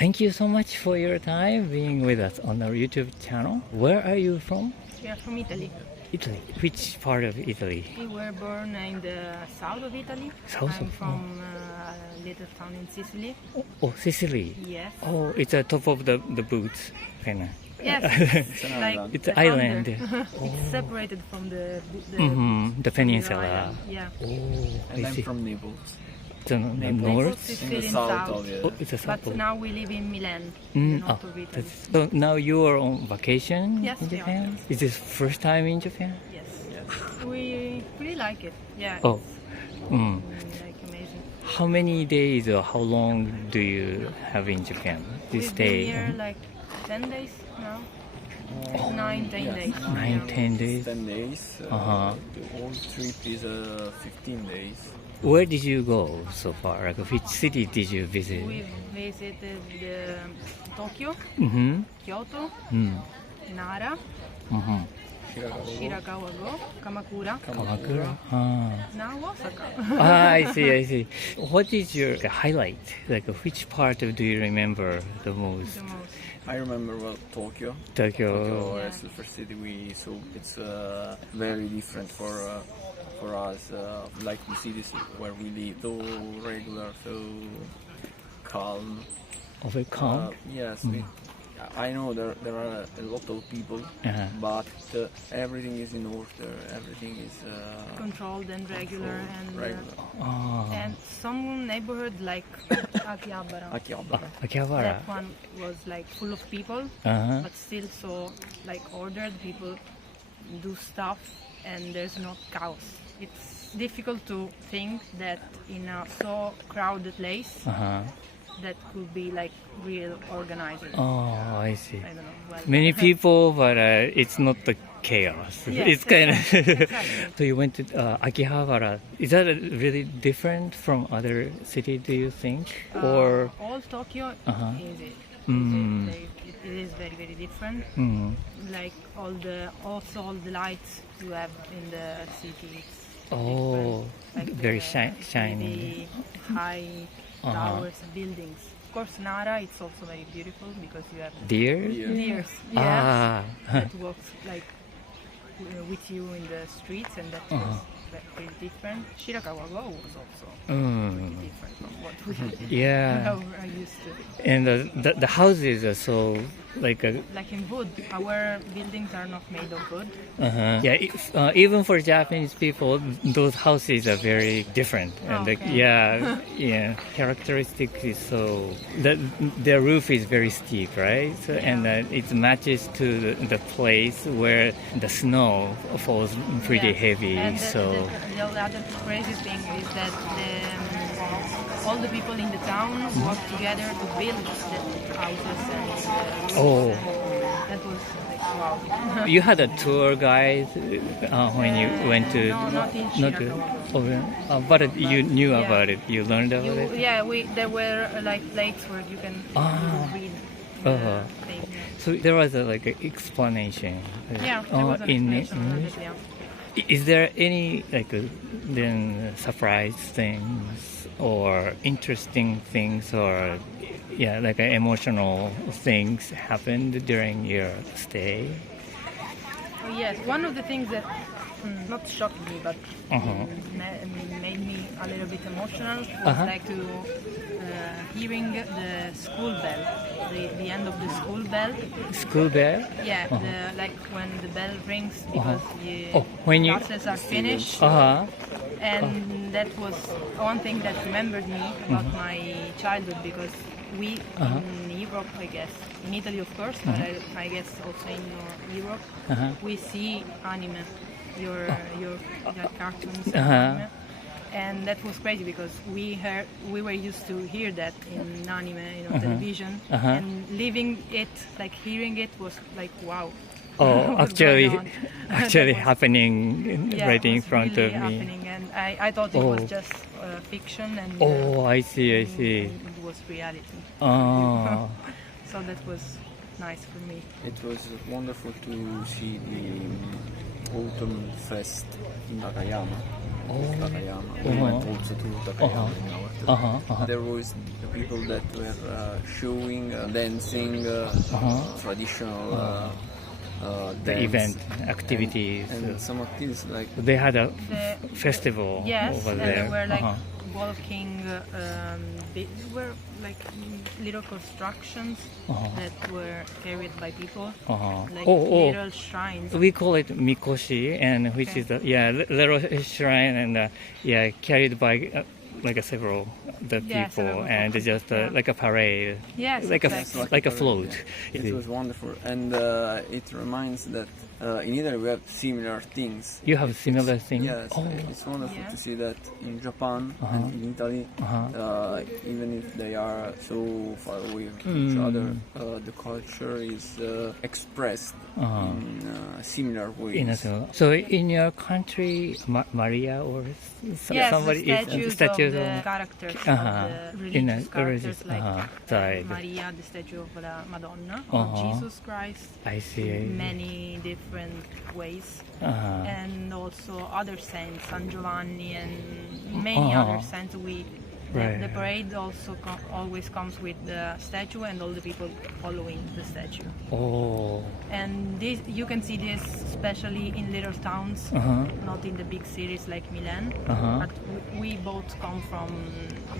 Thank you so much for your time being with us on our YouTube channel. Where are you from? We are from Italy. Italy. Which part of Italy? We were born in the south of Italy. South I'm of- from a little town in Sicily. Oh, Sicily. Yes. Oh, it's at top of the boots, kind of. Yes, it's an like island. It's the an island. thunder. Oh. It's separated from the The peninsula. island. Yeah. Oh, And I I'm see. from Naples. The Naples north. is In still the in south south. of it. Oh, it's a south. But of- now we live in Milan, Mm, the north of Italy. that's- so now you are on vacation Yes, in we are. Japan? Is this first time in Japan? Yes. We really like it. Yeah. Oh. It's Mm. like amazing. How many days or how long do you have in Japan? This We've day? been here like 10 days now. 9-10 yes. days. 9-10 days. 10 days. Uh-huh. The whole trip is 15 days. Where did you go so far? Like which city did you visit? We visited Tokyo, Mm-hmm. Kyoto, Mm. Nara, Mm-hmm. Shirakawa, Kamakura, Kamakura. Ah. now Osaka. I see. What is your highlight? Like which part do you remember the most? The most. I remember well Tokyo. Tokyo. Tokyo Yeah. is the first city we saw. It's very different for us. Like the cities where we live, so regular, so calm. Very calm. Yes, I know there are a lot of people, Uh-huh. but everything is in order. Everything is Controlled and regular, regular. Ah. and some neighborhood like Akihabara. Akihabara. Akihabara. That one was like full of people, Uh-huh. but still so like ordered. People do stuff, and there's no chaos. It's difficult to think that in a so crowded place Uh-huh. that could be like real organized. Oh, I see. I don't know. Well, Many people, but it's not the chaos. Yes, It's kind of. exactly. So you went to Akihabara. Is that really different from other city? Do you think, or? all Tokyo Uh-huh. is it? Mm. It is very very different. Mm. Like all the lights you have in the city. It's Oh, like very the shiny. really high Uh-huh. towers, buildings. Of course, Nara it's also very beautiful because you have Deer? deers. Yes, Ah. that walks like with you in the streets, and that was very different. Shirakawa was also Mm. different from what we Yeah. are used to. And the houses are so like a. Like in wood, our buildings are not made of wood. Uh-huh. Yeah, even for Japanese people, those houses are very different. And Okay. yeah, characteristic is so that their roof is very steep, right? So, and it matches to the place where the snow falls pretty Yeah. heavy. And So the other crazy thing is that all the people in the town work together to build the houses and Oh. that was like wow. you had a tour guide when you went to No, not in Shirakawa. but you knew Yeah. about it. You learned about it. There were like plates where you can read the Uh-huh. thing. So there was like an explanation. Yeah, there was an in explanation on English. it, yeah. Is there any then surprise things or interesting things or like emotional things happened during your stay? Oh, yes, one of the things that not shocked me but Uh-huh. made me a little bit emotional was Uh-huh. like to hearing the school bell, the end of the school bell. School bell? Yeah, Uh-huh. like when the bell rings because when you- classes are finished. Uh-huh. And that was one thing that remembered me about my childhood because we in Europe, I guess, in Italy of course, but I guess also in Europe, we see anime, your cartoons, and anime. And that was crazy because we were used to hear that in anime, television, and living it, like hearing it, was like wow. Oh, What's going on? actually That was- happening Yeah, right it in was front really of me. happening, and I thought it was just fiction, and Oh, I see. it was reality. Oh. So that was nice for me. It was wonderful to see the autumn fest in Nakayama. Takayama. We went also to Takayama in our tour. There was the people that were showing, dancing, traditional The dance. event activities. And some activities like They had a festival Yes, over and there. there were like walking, they were like little constructions that were carried by people, like little shrines. We call it mikoshi, and which is little shrine, and carried by like several the people, several and people. just like a parade. Yes, like exactly. like a float. it was wonderful, and it reminds that in Italy we have similar things. You have similar things. Yes, it's wonderful to see that in Japan and in Italy, even if they are so far away from each other, the culture is expressed in similar ways. So in your country, Maria or somebody the statues is of the characters, of the religious characters, like Maria, the statue of the Madonna, of Jesus Christ. I see. Many different ways, and also other saints, San Giovanni, and many other saints. The parade also always comes with the statue and all the people following the statue. And this, you can see this especially in little towns, not in the big cities like Milan. But we both come from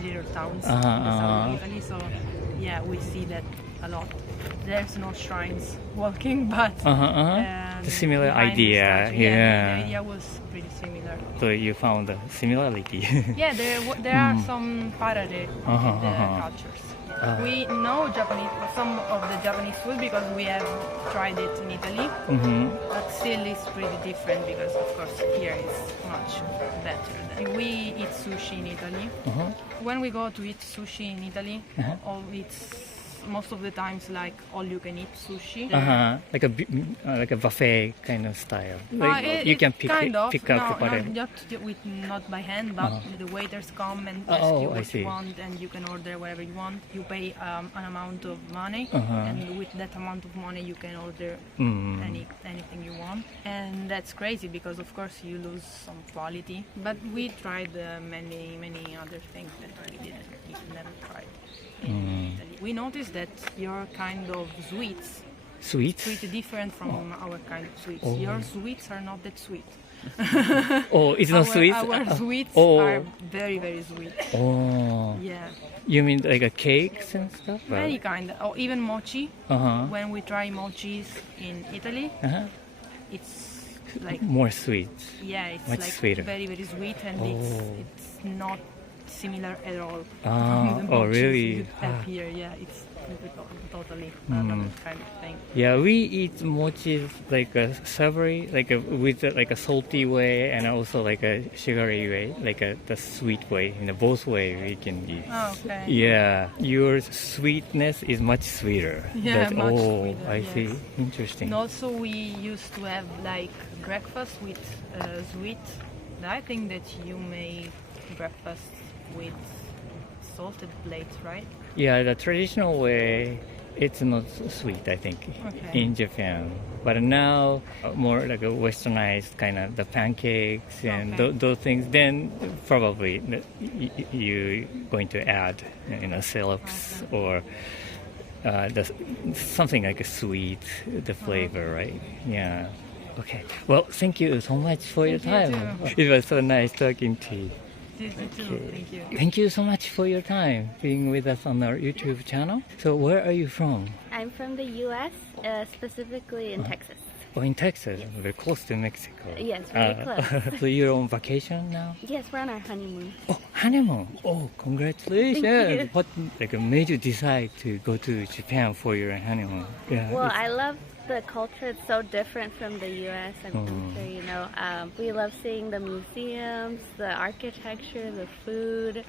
little towns in the south of Italy, so we see that a lot. There's no shrines walking, but the similar idea. The idea was pretty similar. So you found a similarity. Yeah, there are some parallels in the cultures. We know Japanese, some of the Japanese food because we have tried it in Italy, but still it's pretty different because of course here it's much better. We eat sushi in Italy. When we go to eat sushi in Italy, it's most of the times like all you can eat sushi. Like a buffet kind of style. Like you can pick up not by hand, but the waiters come and ask you what you want, and you can order whatever you want. You pay an amount of money, and with that amount of money you can order anything you want. And that's crazy because of course you lose some quality. But we tried many other things that we never tried in Italy. We noticed that your kind of sweets pretty different from our kind of sweets. Your sweets are not that sweet. It's not sweet? Our sweets are very, very sweet. Yeah. You mean like a cakes and stuff? Many kind, or even mochi. When we try mochis in Italy, it's like more sweet. Yeah, it's much like sweeter. very, very sweet, and it's not similar at all. Really? You have here, it's totally another kind of thing. Yeah, we eat mochi like a savory, with a salty way, and also like a sugary way, the sweet way. In both way we can eat. Okay. Yeah, your sweetness is much sweeter. Yeah, much sweeter. I see. Interesting. And also we used to have like breakfast with sweet. I think that you make breakfast with salted plates, right? Yeah, the traditional way, it's not sweet, I think, in Japan. But now, more like a westernized kind of the pancakes and those things, then probably you're going to add, syrups or something like a sweet, the flavor, right? Yeah. Okay. Well, thank you so much for your time. It was so nice talking to you. Thank you. Thank you so much for your time being with us on our YouTube channel. So where are you from? I'm from the U.S., specifically in Texas. Oh, in Texas, very close to Mexico. Yes, very close. So you're on vacation now? Yes, we're on our honeymoon. Oh, honeymoon! Oh, congratulations! Thank you. What made you decide to go to Japan for your honeymoon? Yeah. Well, I love the culture. It's so different from the U.S. I'm sure we love seeing the museums, the architecture, the food.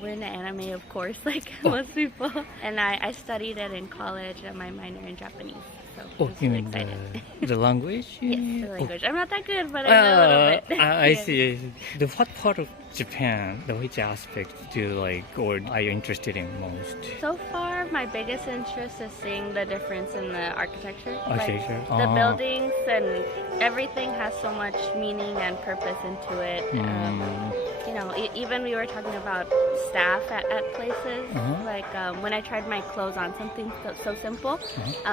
We're into anime, of course, like most people. And I studied it in college, my minor in Japanese. So you mean the language? Yes, the language. I'm not that good, but I know a little bit. I see. What part of Japan, which aspect do you like, or are you interested in most? So far, my biggest interest is seeing the difference in the architecture architecture. The buildings and everything has so much meaning and purpose into it. Even we were talking about staff at places. Like when I tried my clothes on, something so simple,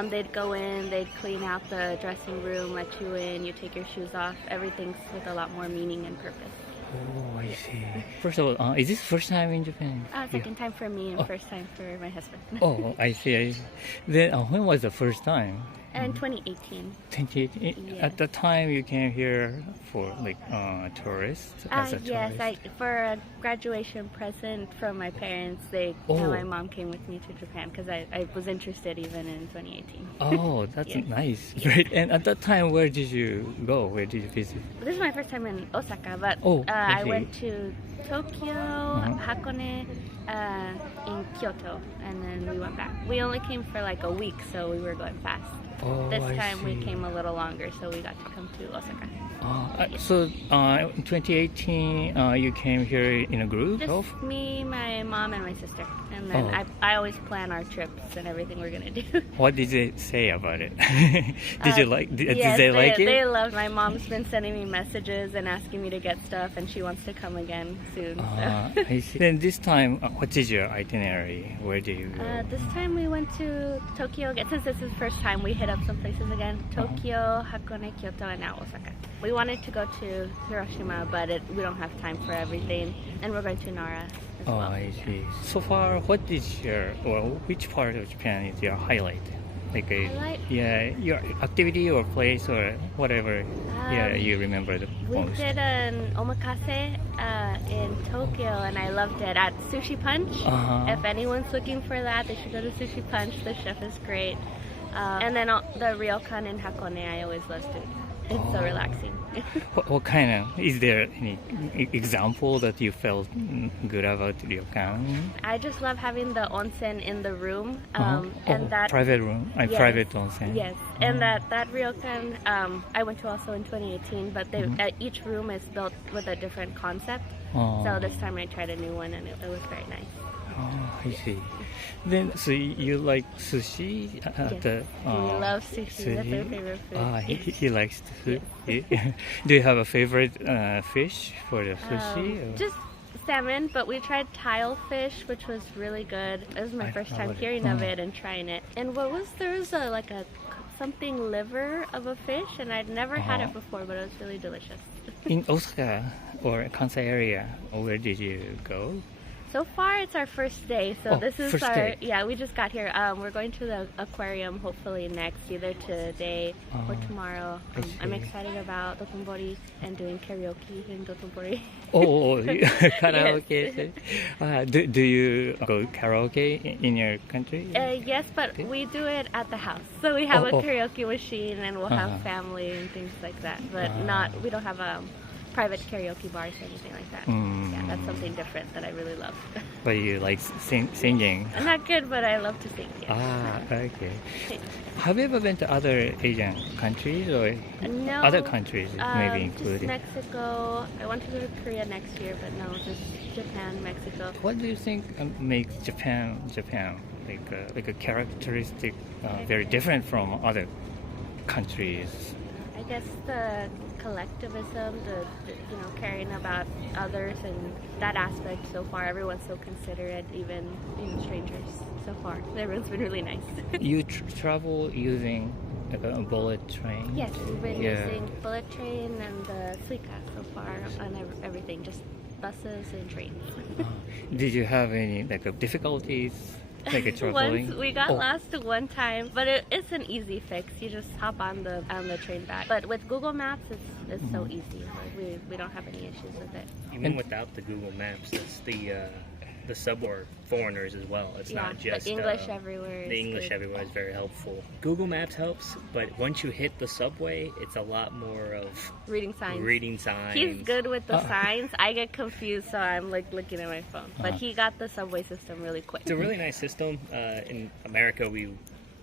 they'd go in, they'd clean out the dressing room, let you in, you take your shoes off. Everything's with a lot more meaning and purpose. Oh, I see. First of all, is this first time in Japan? Second time for me and first time for my husband. Oh, I see. Then when was the first time? In 2018. 2018. Yeah. At the time you came here for tourist, as a yes, tourist. for a graduation present from my parents, my mom came with me to Japan because I was interested even in 2018. Oh, that's Yes. nice. Great. And at that time, where did you go? Where did you visit? This is my first time in Osaka, but I I see. went to Tokyo, Hakone, in Kyoto, and then we went back. We only came for like a week, so we were going fast. This I time we see. came a little longer, so we got to come to Osaka. So, in 2018, you came here in a group? Just me, my mom, and my sister. And then I always plan our trips and everything we're going to do. What did they say about it? Did you like? Did Yes, they like it? They loved. My mom's been sending me messages and asking me to get stuff, and she wants to come again soon. I see. Then this time, what is your itinerary? Where did you go? This time we went to Tokyo. Since this is the first time, we hit up some places again. Tokyo, Hakone, Kyoto, and now Osaka. We wanted to go to Hiroshima, but we don't have time for everything. And we're going to Nara as well. I see. So far, what is which part of Japan is your highlight? Highlight? Your activity or place or whatever. You remember the We most. did an omakase in Tokyo, and I loved it at Sushi Punch. If anyone's looking for that, they should go to Sushi Punch. The chef is great. And then the ryokan in Hakone, I always love to. It's so relaxing. What kind of, is there any example that you felt good about ryokan? I just love having the onsen in the room, and that private room, Yes. private onsen. Yes, and that ryokan I went to also in 2018, but each room is built with a different concept. So this time I tried a new one, and it was very nice. I see. Then, so you like sushi? Yes. We love sushi. That's our favorite food. He likes sushi. Do you have a favorite fish for the sushi? or- Just salmon, but we tried tile fish, which was really good. It was my first time love it. hearing of it and trying it. And there was a something liver of a fish, and I'd never had it before, but it was really delicious. In Osaka or Kansai area, where did you go? So far, it's our first day. So this is first day. we just got here. We're going to the aquarium hopefully next, either today or tomorrow. I'm excited about Dotonbori and doing karaoke in Dotonbori. Karaoke. Do you go karaoke in your country? Yes, but we do it at the house. So we have a karaoke machine, and we'll have family and things like that. But we don't have private karaoke bars or anything like that. Yeah, that's something different that I really love. But you like singing? I'm not good, but I love to sing. Yeah. Okay. Have you ever been to other Asian countries or No. other countries, maybe Just including? Mexico. I want to go to Korea next year, but no, just Japan, Mexico. What do you think makes Japan like a characteristic very different from other countries? I guess the collectivism, the caring about others, and that aspect. So far, everyone's so considerate, even strangers. So far, everyone's been really nice. You travel using like a bullet train? Yes, we've been using bullet train and the Suica so far on everything, just buses and trains. Did you have any difficulties traveling? Once we got lost one time, but it's an easy fix. You just hop on the train back. But with Google Maps, it's so easy. We don't have any issues with it. Even without the Google Maps, it's the subway foreigners as well. It's not just the English everywhere. The English everywhere is very helpful. Google Maps helps, but once you hit the subway, it's a lot more of reading signs. He's good with the signs. I get confused, so I'm looking at my phone. But he got the subway system really quick. It's a really nice system. In America, we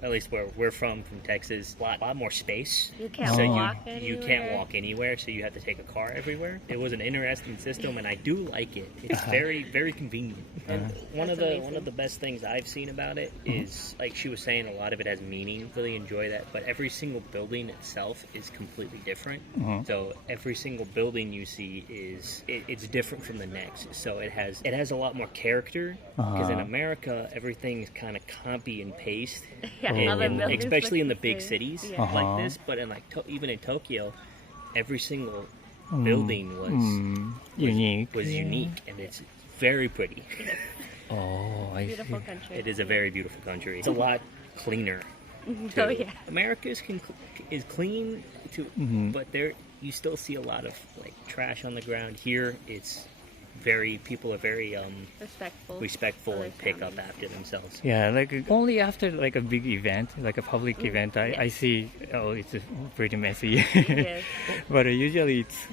at least where we're from Texas, a lot more space. You can't so walk you anywhere. can't walk anywhere, so you have to take a car everywhere. It was an interesting system, and I do like it. It's very, very convenient. And one of the best things I've seen about it is, like she was saying, a lot of it has meaning. Really enjoy that. But every single building itself is completely different. So every single building you see it's different from the next. So it has a lot more character. Because in America, everything's kind of copy and paste. Especially in the big cities like this. But in even in Tokyo, every single building was unique, and it's very pretty. Oh, I see. Beautiful country. It is a very beautiful country. It's a lot cleaner. Oh yeah. America is clean too, but you still see a lot of like trash on the ground. Here, people are very respectful and pick up after themselves. Yeah, like only after like a big event, like a public event, I see, it's pretty messy. Yes. But usually it's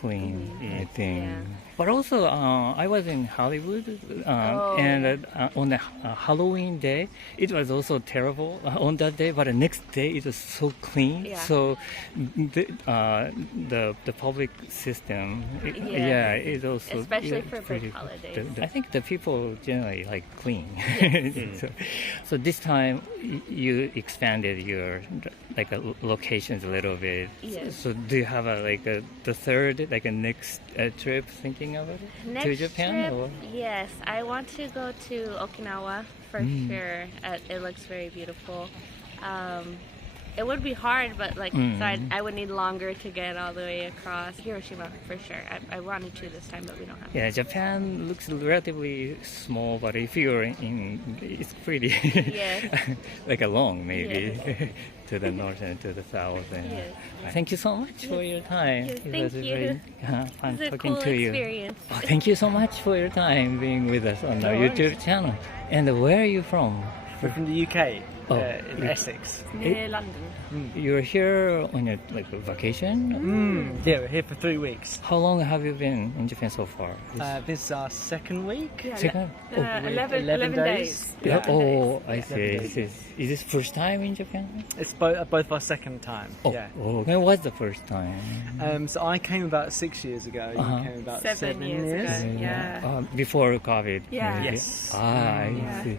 clean, I think. Yeah. But also, I was in Hollywood, and on the Halloween day, it was also terrible on that day. But the next day, it was so clean. Yeah. So the public system, it also especially for pretty big holidays. I think the people generally like clean. So this time you expanded your locations a little bit. Yes. So do you have the third next trip thinking about it Next to Japan? trip, Or? yes, I want to go to Okinawa for sure. It looks very beautiful. It would be hard, but so I would need longer to get all the way across. Hiroshima for sure. I wanted to this time, but we don't have. Yeah, Japan looks relatively small, but if you're it's pretty Yes. Along maybe Yes. to the north and to the south. And Yes. Thank you so much for your time. Yes, It thank was you. very fun It was a talking cool to you. experience. Oh, thank you so much for your time being with us on our No worries. YouTube channel. And where are you from? We're from the UK, Oh, in yeah. Essex. Near London. You're here on your vacation? Yeah, we're here for 3 weeks. How long have you been in Japan so far? This is our second week. Yeah, Second? 11 days. Yeah. Oh, I 11 see. days. Is this first time in Japan? It's both our second time. Oh, Yeah. when was the first time? So I came about 6 years ago. You came about 7 years ago. Yeah. Before COVID. Yeah. maybe? Yes. I see.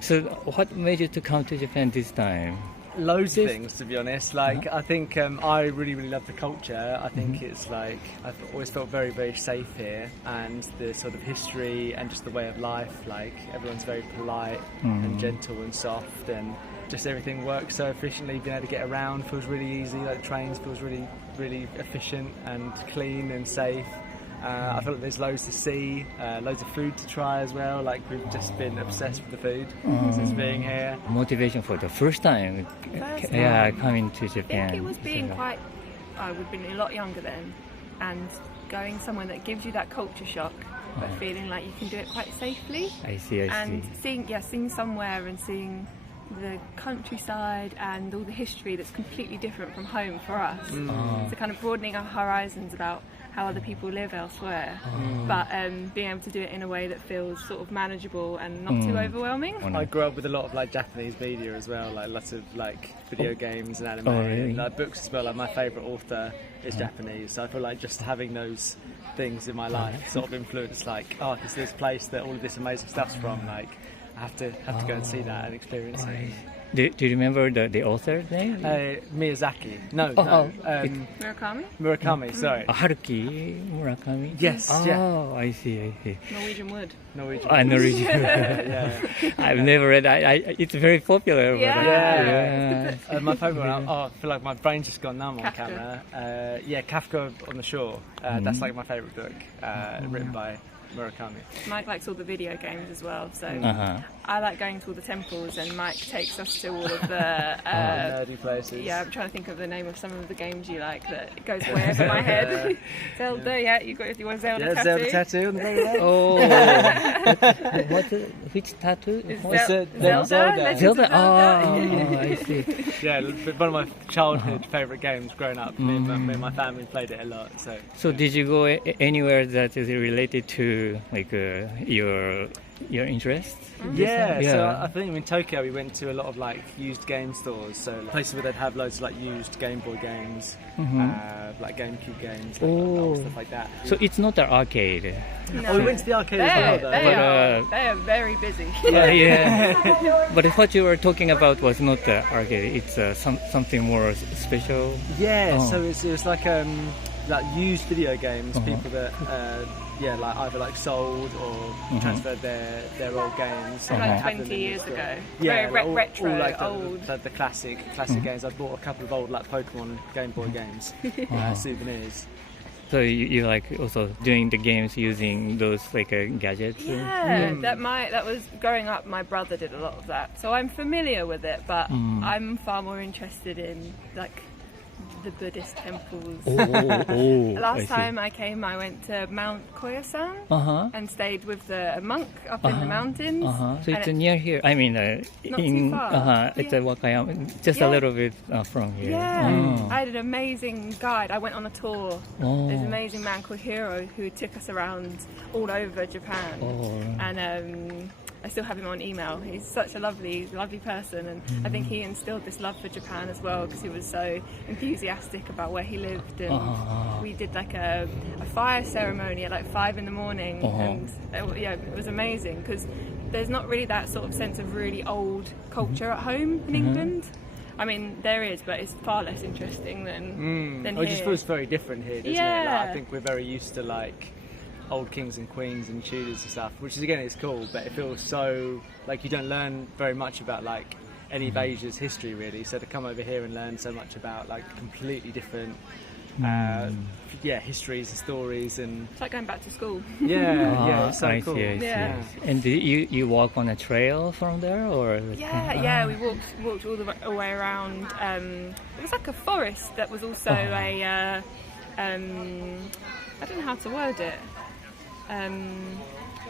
So, what made you to come to Japan this time? Loads of things, to be honest. I think I really, really love the culture. I think it's I've always felt very, very safe here, and the sort of history and just the way of life. Everyone's very polite and gentle and soft, and just everything works so efficiently. Being able to get around feels really easy. The trains feels really, really efficient and clean and safe. I feel like there's loads to see, loads of food to try as well. We've just been obsessed with the food since being here. Motivation for the first time, coming to I Japan. think it was being we'd been a lot younger then, and going somewhere that gives you that culture shock, but feeling like you can do it quite safely. I see. And seeing somewhere and seeing the countryside and all the history that's completely different from home for us. So kind of broadening our horizons about how other people live elsewhere, but being able to do it in a way that feels sort of manageable and not too overwhelming. I grew up with a lot of Japanese media as well, lots of video games and anime, Oh, really? and books as well. My favourite author is Japanese, so I feel like just having those things in my life sort of influenced there's this place that all of this amazing stuff's from. I have to go and see that and experience it. Do you remember the author's name? Miyazaki. No. Murakami. Sorry. Haruki Murakami? Yes. Oh, I see. Norwegian wood. Norwegian. Norwegian. Yeah. I've never read. It's very popular. Yeah. My favourite one. I feel like my brain's just gone numb on camera. Kafka on the Shore. That's my favourite book, written by Murakami. Mike likes all the video games as well, so I like going to all the temples, and Mike takes us to all of the nerdy places. Yeah, I'm trying to think of the name of some of the games you like that goes way over my head. Zelda, you got your Zelda tattoo. Zelda tattoo on the very left. Oh, which tattoo? Zelda. Zelda. Oh, I see. Yeah, one of my childhood favourite games growing up. Me and my family played it a lot. So did you go anywhere that is related to your your interest? Yeah, Yeah. so I think in Tokyo we went to a lot of like used game stores, so like, places where they'd have loads of like used Game Boy games, like GameCube games, like, stuff like that. So it's not an arcade. No. Oh, we went to the arcade as well, though. They are very busy. Yeah. But what you were talking about was not the arcade. It's something more special. Yeah, Oh. so it was like used video games, people that like either like sold or transferred their old games. From and like had them 20 in years store. ago. Yeah, Very like, retro, all like old. the classic games. I bought a couple of old like Pokemon Game Boy games, souvenirs. So you like also doing the games using those like gadgets? Yeah, that was growing up. My brother did a lot of that, so I'm familiar with it. But I'm far more interested in like the Buddhist temples. Last time I came, I went to Mount Koyasan and stayed with a monk up in the mountains. So it's And near here. I mean, Not in too far. it's a Wakayama, just a Yeah. little bit from here. Yeah, I had an amazing guide. I went on a tour. Oh. There's an amazing man called Hiro who took us around all over Japan. And I still have him on email. He's such a lovely person, and I think he instilled this love for Japan as well because he was so enthusiastic about where he lived. And we did like a fire ceremony at like 5 in the morning, and it was amazing because there's not really that sort of sense of really old culture at home in England. I mean, there is, but it's far less interesting than It here. just feels very different here, doesn't it? Like, Yeah. I think we're very used to like old kings and queens and Tudors and stuff, which is again it's cool, but it feels so like you don't learn very much about like any of Asia's history really. So to come over here and learn so much about like completely different histories and stories and It's like going back to school. it's so I cool. see, I see. Yeah. And do you walk on a trail from there, or? Yeah, we walked all the way around. It was like a forest that was also I don't know how to word it.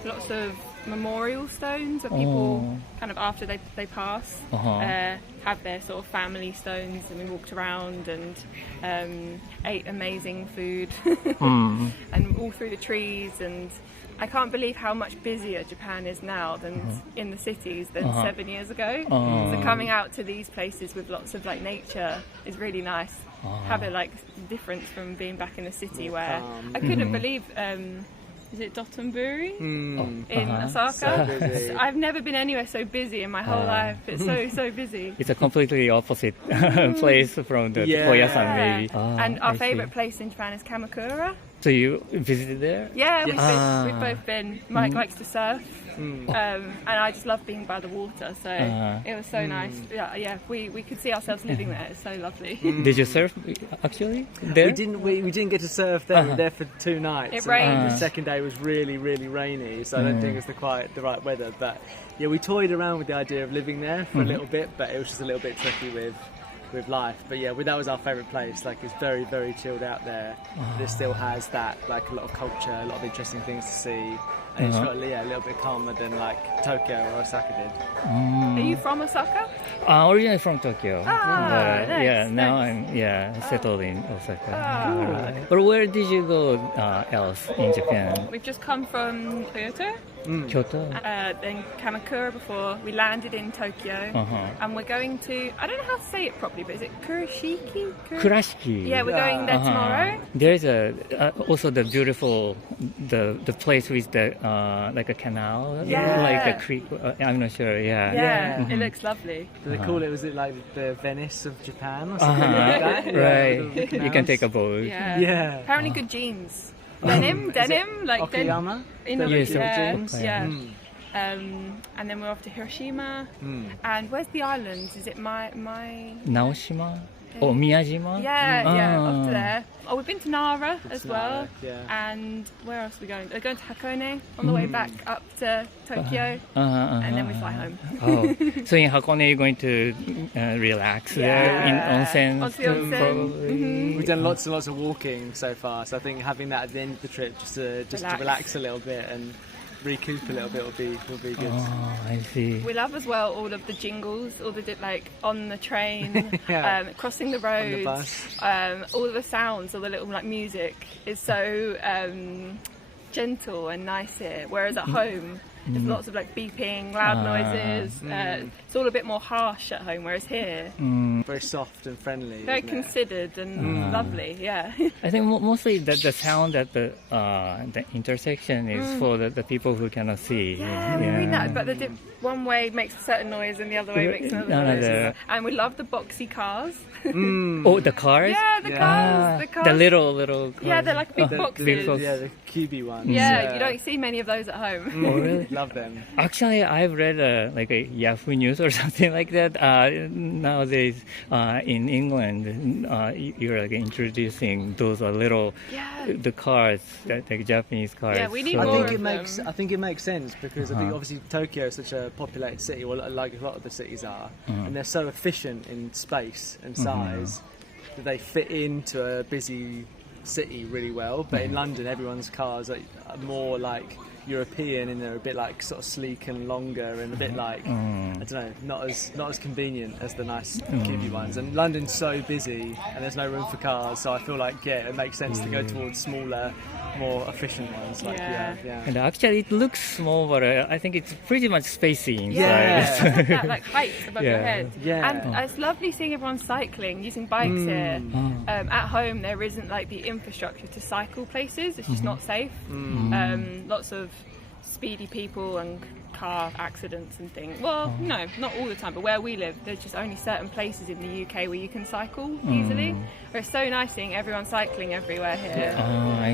Lots of memorial stones where people kind of after they pass have their sort of family stones, and we walked around and ate amazing food and all through the trees. And I can't believe how much busier Japan is now than in the cities than 7 years ago. So coming out to these places with lots of like nature is really nice. Have a like difference from being back in the city where I couldn't believe. Is it Dotonbori in Osaka? So busy. I've never been anywhere so busy in my whole life. It's so busy. It's a completely opposite place from the Yeah. Koyasan, maybe. And I our see. favourite place in Japan is Kamakura. So you visited there? Yeah, Yes. we've both been. Mike likes to surf, and I just love being by the water. So it was so nice. Yeah, we could see ourselves living there. It's so lovely. Did you surf actually there? We didn't get to surf there. We were there for 2 nights. It and rained. The second day was really rainy, so I don't think it was the right weather. But yeah, we toyed around with the idea of living there for a little bit, but it was just a little bit tricky with life. But yeah, that was our favourite place. Like, it's very chilled out there. But it still has that like a lot of culture, a lot of interesting things to see. And it's got a little bit calmer than like Tokyo or Osaka did. Are you from Osaka? Originally from Tokyo. nice, Yeah, now nice. I'm settled in Osaka. But where did you go else in Japan? We've just come from Kyoto, Kyoto? then Kamakura before. We landed in Tokyo, and we're going to, I don't know how to say it properly, but is it Kurashiki? Kurashiki. Yeah, we're going there tomorrow. There's also the beautiful the place with the like a canal, Yeah. like a creek. I'm not sure. Yeah, it looks lovely. Do they call it? Was it like the Venice of Japan or something like that? Yeah, Right. with the You can canals. take a boat. Yeah. Yeah. Apparently good jeans. Denim, like Okayama? in The Yes, jeans? yeah. Okayama. And then we're off to Hiroshima. And where's the islands? Is it my? Naoshima? Oh, Miyajima? Yeah, Ah. up to there. Oh, we've been to Nara as to well. Nara, yeah. And where else are we going? We're going to Hakone on the way back up to Tokyo, and then we fly home. Oh, so in Hakone you're going to relax there in onsen? Onto the onsen. probably? We've done lots and lots of walking so far, so I think having that at the end of the trip just to relax a little bit and recoup a little bit will be good. Oh, I see. We love as well all of the jingles, all the like on the train, Yeah. crossing the roads, On the bus. all of the sounds, all the little like music is so gentle and nice here. Whereas at home, There's lots of like beeping, loud noises. It's all a bit more harsh at home, whereas here, Very soft and friendly. very isn't it? considered and lovely. Yeah. I think mostly the sound at the intersection is for the people who cannot see. Yeah, we know, but one way makes a certain noise and the other way makes another noise. And we love the boxy cars. Oh, the cars? Yeah, the cars. The cars. The little cars. Yeah, they're like big boxes. big box. Yeah, the cubey ones. Yeah, you don't see many of those at home. Oh, really? Love them. Actually, I've read like a Yahoo News or something like that. Nowadays, in England, you're like introducing those little the cars, like Japanese cars. Yeah, we need So- I more think of it makes. them. I think it makes sense because I think obviously Tokyo is such a populated city, well, like a lot of the cities are, and they're so efficient in space and size that they fit into a busy city really well. But in London, everyone's cars are more like European, and they're a bit like sort of sleek and longer, and a bit like I don't know, not as convenient as the nice cubey ones. And London's so busy, and there's no room for cars, so I feel like it makes sense to go towards smaller, more efficient ones. Like And actually, it looks small, but I think it's pretty much spacey inside. Yeah, that like height above your Yeah. head. Yeah. And it's lovely seeing everyone cycling, using bikes here. At home, there isn't like the infrastructure to cycle places. It's just not safe. Lots of speedy people and car accidents and things. Well, no, not all the time, but where we live, there's just only certain places in the UK where you can cycle easily. But it's so nice seeing everyone cycling everywhere here.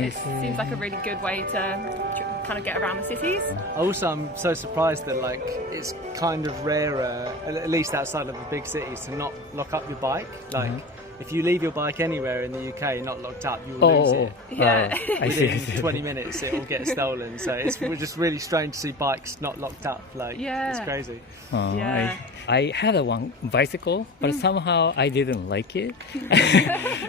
It seems like a really good way to kind of get around the cities. Also, I'm so surprised that like it's kind of rarer, at least outside of the big cities, to not lock up your bike. Like if you leave your bike anywhere in the UK not locked up, you'll lose it. Yeah. I see. Within 20 minutes, it will get stolen. So it's just really strange to see bikes not locked up. Like it's crazy. Yeah. I had one bicycle, but somehow I didn't like it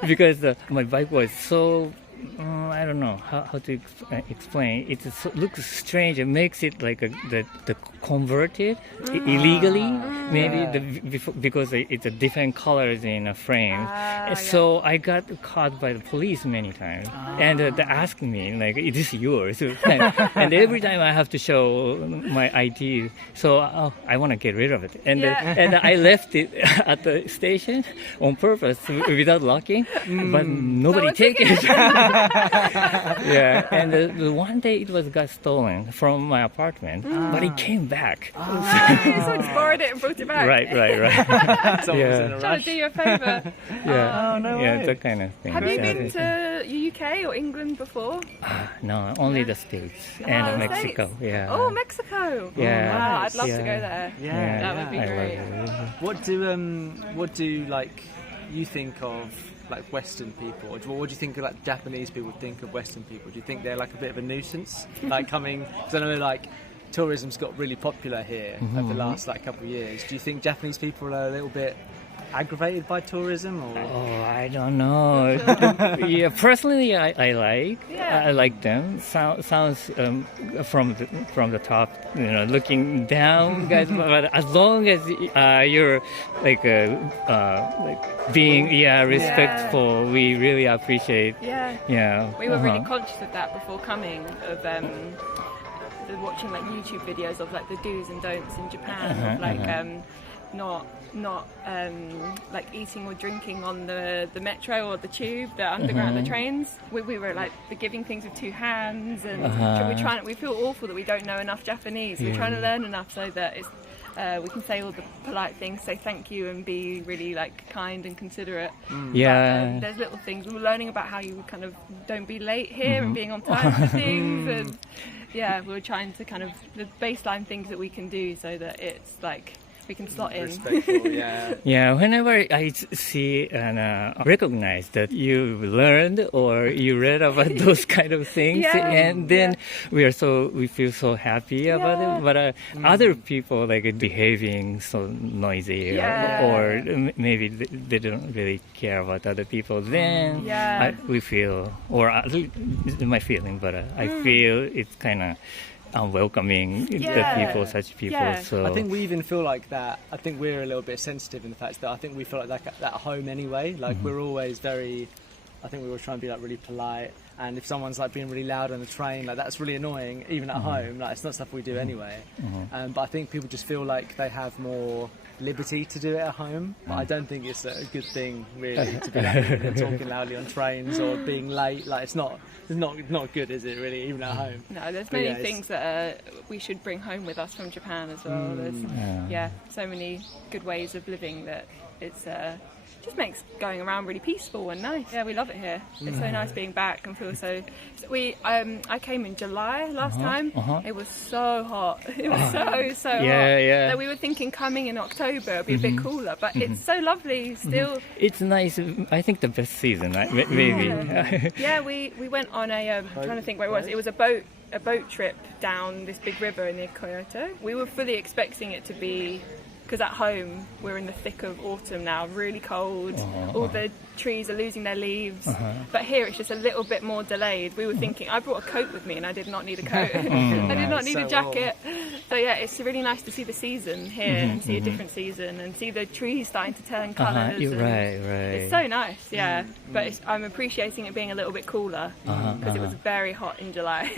because my bike was so. I don't know how to explain. It looks strange. It makes it like the converted illegally, maybe because it's a different colors in a frame. So I got caught by the police many times, and they asked me like, "Is this yours?" And every time I have to show my ID, so I want to get rid of it, and I left it at the station on purpose without locking, but nobody take it. Yeah, and the one day it got stolen from my apartment, but it came back. Someone just borrowed it and brought it back. Right. Someone's in a Trying rush. to do you a favour. Yeah, Oh, no yeah, way. that kind of thing. Have you Yeah. been to UK or England before? No, only the States and the Mexico. States. Yeah. Oh, Mexico. Yeah. Wow, I'd love to Yeah. go there. Yeah, That would be I great. love it. What do like you think of like Western people? Or what do you think of like Japanese people think of Western people? Do you think they're like a bit of a nuisance? Like coming, because I know like tourism's got really popular here over the last like couple of years. Do you think Japanese people are a little bit aggravated by tourism, or? Oh, I don't know. Yeah, personally, I like them. Sounds from the top, looking down, guys. But as long as you're like being respectful, we really appreciate. Yeah. Yeah. We were really conscious of that before coming, of watching like YouTube videos of like the do's and don'ts in Japan, of like not like eating or drinking on the metro or the tube, the underground, the trains. We were like giving things with two hands, and we feel awful that we don't know enough Japanese. We're trying to learn enough so that it's we can say all the polite things, say thank you, and be really like kind and considerate. Yeah. But, there's little things. We were learning about how you kind of don't be late here and being on time for things, and we were trying to kind of the baseline things that we can do so that it's like we can slot in. Respectful, yeah. Yeah, whenever I see and recognize that you learned or you read about those kind of things, and then we feel so happy about it. But other people like behaving so noisy, or maybe they don't really care about other people. Then we feel, or at least it's my feeling, but I feel it's kind of unwelcoming such people. So I think we even feel like that. I think we're a little bit sensitive in the fact that I think we feel like that at home anyway. Like we're always very I think we always try and be like really polite. And if someone's like being really loud on the train, like that's really annoying, even at home. Like it's not stuff we do anyway. But I think people just feel like they have more liberty to do it at home. But I don't think it's a good thing really to be like, talking loudly on trains or being late. Like it's not good, is it really? Even at home. No, there's many things that we should bring home with us from Japan as well. There's so many good ways of living that it's just makes going around really peaceful and nice. Yeah, we love it here. It's so nice being back and feel so. I came in July last time. It was so hot. It was so hot. So we were thinking coming in October it'd be a bit cooler, but it's so lovely still. It's nice. I think the best season, maybe. Yeah, we went on a trying to think where it was. It was a boat trip down this big river near Kyoto. We were fully expecting it to be. Because at home we're in the thick of autumn now, really cold, all the trees are losing their leaves, but here it's just a little bit more delayed. We were thinking, I brought a coat with me and I did not need a coat, I did not need a jacket. So yeah, it's really nice to see the season here and see a different season and see the trees starting to turn colours. Right. It's so nice, yeah, but I'm appreciating it being a little bit cooler because it was very hot in July.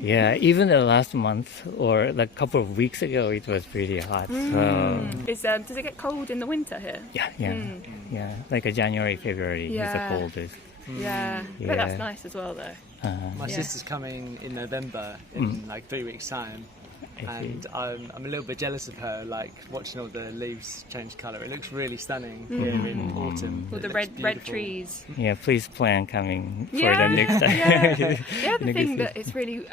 Yeah, even the last month or like a couple of weeks ago it was pretty hot. So. Does it get cold in the winter here? Yeah. Like a January, February is the coldest. Yeah, but that's nice as well, though. My sister's coming in November in like 3 weeks' time, and I'm a little bit jealous of her. Like watching all the leaves change colour, it looks really stunning here in autumn. All the red trees. Yeah, please plan coming for the next time. The other thing that is really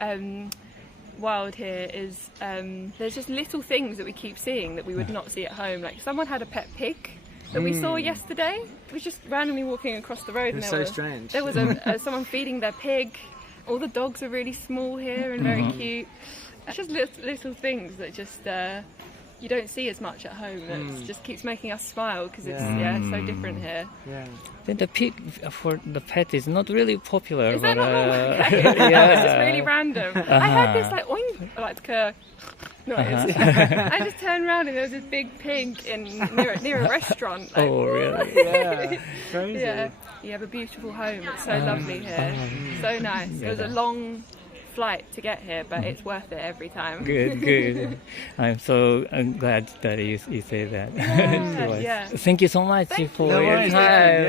wild here is there's just little things that we keep seeing that we would not see at home. Like someone had a pet pig that we saw yesterday. It was just randomly walking across the road. It was so strange. There was someone feeding their pig. All the dogs are really small here and very cute. It's just little things that just you don't see as much at home. It just keeps making us smile because it's so different here. Yeah. Then the pig for the pet is not really popular. Is that but, okay. It's just really random. I heard this like oink, like noise. I just turned around and there was this big pig near a restaurant. Like, oh really? Yeah. Crazy. Yeah. You have a beautiful home. It's so lovely here. So nice. It was a long flight to get here, but it's worth it every time. Good. I'm so glad that you say that. Yeah. Thank you so much for your time.